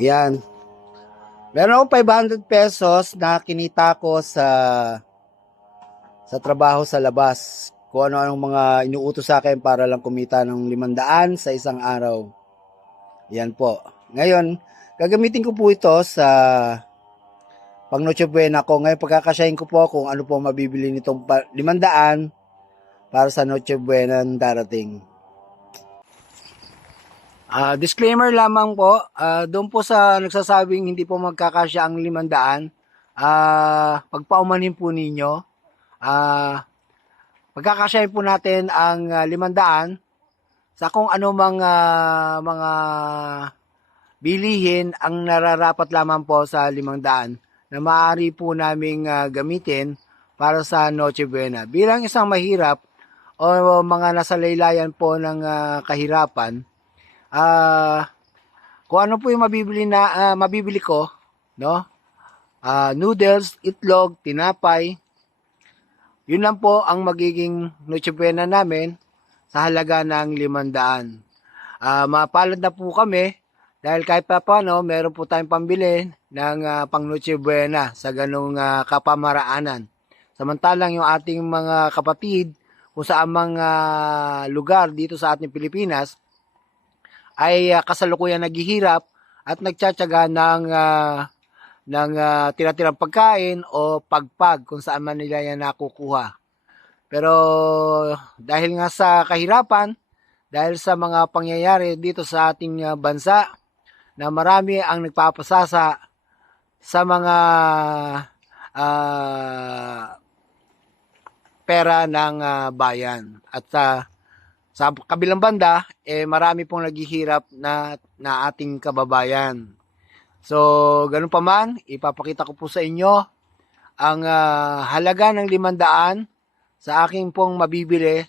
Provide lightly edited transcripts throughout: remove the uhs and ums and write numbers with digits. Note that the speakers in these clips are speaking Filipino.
Yan. Meron akong 500 pesos na kinita ko sa trabaho sa labas. Kung ano-anong mga inuutos sa akin para lang kumita ng 500 sa isang araw. Yan po. Ngayon, gagamitin ko po ito sa pang Noche Buena ko. Ngayon, pagkakasyahin ko po kung ano po mabibili nitong 500 para sa Noche Buena darating. Disclaimer lamang po, doon po sa nagsasabing hindi po magkakasya ang 500, pagpaumanhin po ninyo, pagkakasyahin po natin ang 500 sa kung ano mga bilihin ang nararapat lamang po sa 500 na maaari po naming gamitin para sa Noche Buena. Bilang isang mahirap o mga nasa laylayan po ng kahirapan, kung ano po yung mabibili ko, no? Noodles, itlog, tinapay. Yun lang po ang magiging Noche Buena namin sa halaga ng 500. Mapalad na po kami dahil kahit pa paano meron po tayong pambili ng pang Noche Buena sa ganung kapamaraanan. Samantalang yung ating mga kapatid kung saan mga lugar dito sa ating Pilipinas ay kasalukuyan naghihirap at nagtsatsaga ng tira-tirang pagkain o pagpag kung saan man nila yan nakukuha. Pero dahil nga sa kahirapan, dahil sa mga pangyayari dito sa ating bansa na marami ang nagpapasasa sa mga pera ng bayan at sa kabilang banda, marami pong naghihirap na ating kababayan. So, ganun pa man, ipapakita ko po sa inyo ang halaga ng 500 sa aking pong mabibili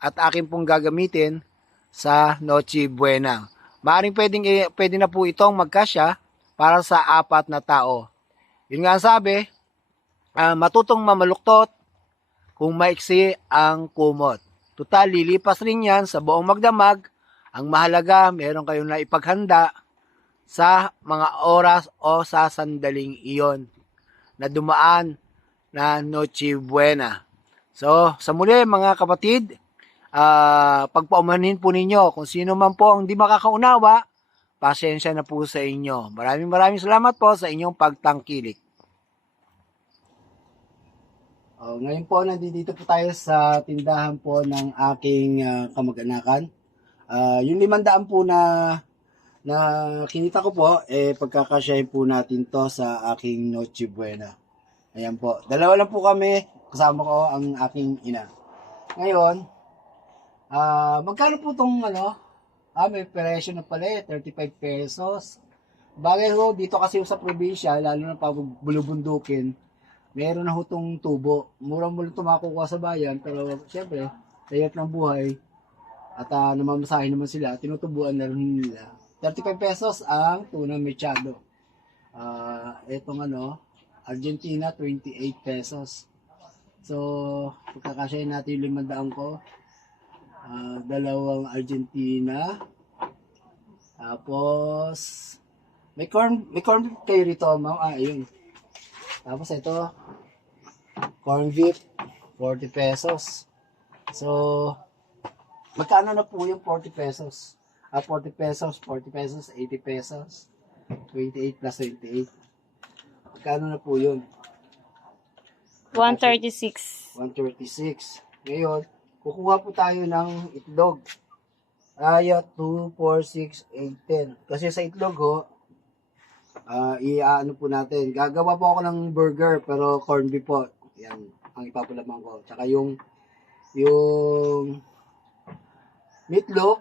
at aking pong gagamitin sa Noche Buena. Maaring pwede na po itong magkasya para sa 4 na tao. Yun nga ang sabi, matutong mamaluktot kung maiksi ang kumot. Total, lilipas rin yan sa buong magdamag. Ang mahalaga, meron kayong naipaghanda sa mga oras o sa sandaling iyon na dumaan na Noche Buena. So, sa muli mga kapatid, pagpaumanhin po ninyo kung sino man po ang di makakaunawa, pasensya na po sa inyo. Maraming salamat po sa inyong pagtangkilik. Ngayon po, nandito po tayo sa tindahan po ng aking kamag-anakan. Yung 500 po na kinita ko po, pagkakasyahin po natin to sa aking Noche Buena. Ayan po. Dalawa lang po kami, kasama ko ang aking ina. Ngayon, magkano po itong may presyo na pala 35 pesos. Bagay ho, dito kasi sa probinsya, lalo na pag bulubundukin, meron na ho itong tubo. Murang-murang ito makukuha sa bayan, pero syempre, sayot ng buhay, at namamasahin naman sila, tinutubuan na rin nila. 35 pesos ang tuna mechado. Itong Argentina, 28 pesos. So, pagkakasyahin natin yung 500 ko. Dalawang Argentina. Tapos, may corn kayo rito, ma'am. Ayun. Tapos ito, corn beef, 40 pesos. So, magkano na po yung 40 pesos? 40 pesos, 40 pesos, 80 pesos. 28 plus 28. Magkano na po yun? 136. 136. Ngayon, kukuha po tayo ng itlog. 2, 4, 6, 8, 10. Kasi sa itlog ho, iaano po natin. Gagawa po ako ng burger pero corn beef po. Yan ang ipapalaman ko. Tsaka yung meatloaf,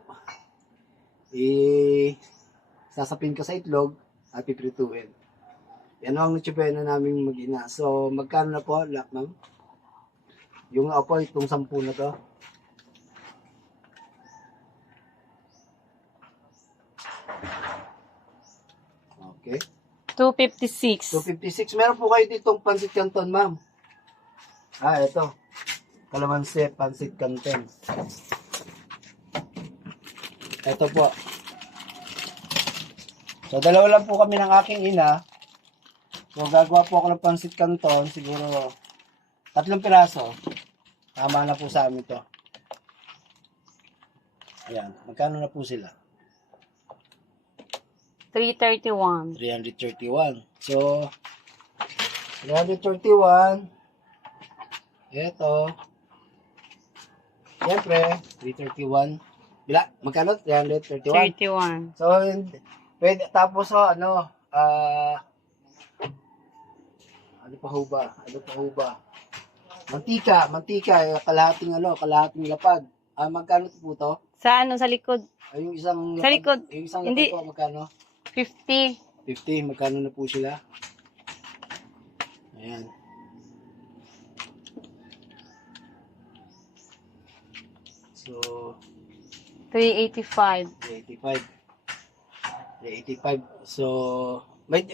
sasapin ko sa itlog at piprituhin. Yan ang Noche Buena namin mag-ina. So, magkano na po, ma'am? Yung apo, itong 10 na to. Okay. 256. 256. Meron po kayo ditong pansit canton, ma'am. Ito. Kalamansi, pansit canton. Ito po. So, dalawa lang po kami ng aking ina. So, gagawa po ako ng pansit canton. Siguro, 3 piraso. Tama na po sa amin to. Ayan. Magkano na po sila? 331. 331. So, 331. Ito. Siyempre, 331. Bila, magkano? 331. 31. So, pwede, tapos ano pa ho ba? Mantika, kalahating lapad. Magkano po to? Sa ano, sa likod? Ay, yung isang Sa likod. Yung isang Hindi. lapad po, magkano? 50. 50, magkano na po sila? Ayan. So, 385. 385. So, may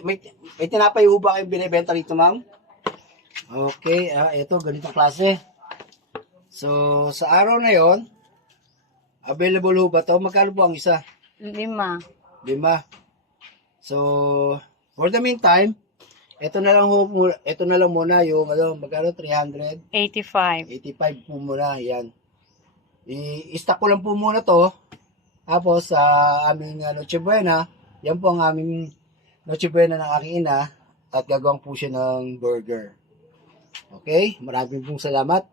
tinapay ho ba kayong binibenta rito, ma'am? Okay, ito, ganitong klase. So, sa araw na yon, available ho ba to? Magkano po ang isa? 5. 5. So, for the meantime, ito na lang muna yung magkano 385 85. po muna, yan. I-stack ko lang po muna to. Tapos sa aming Noche Buena, yan po ang aming Noche Buena ng aking ina at gagawin po siya ng burger. Okay, maraming pong salamat.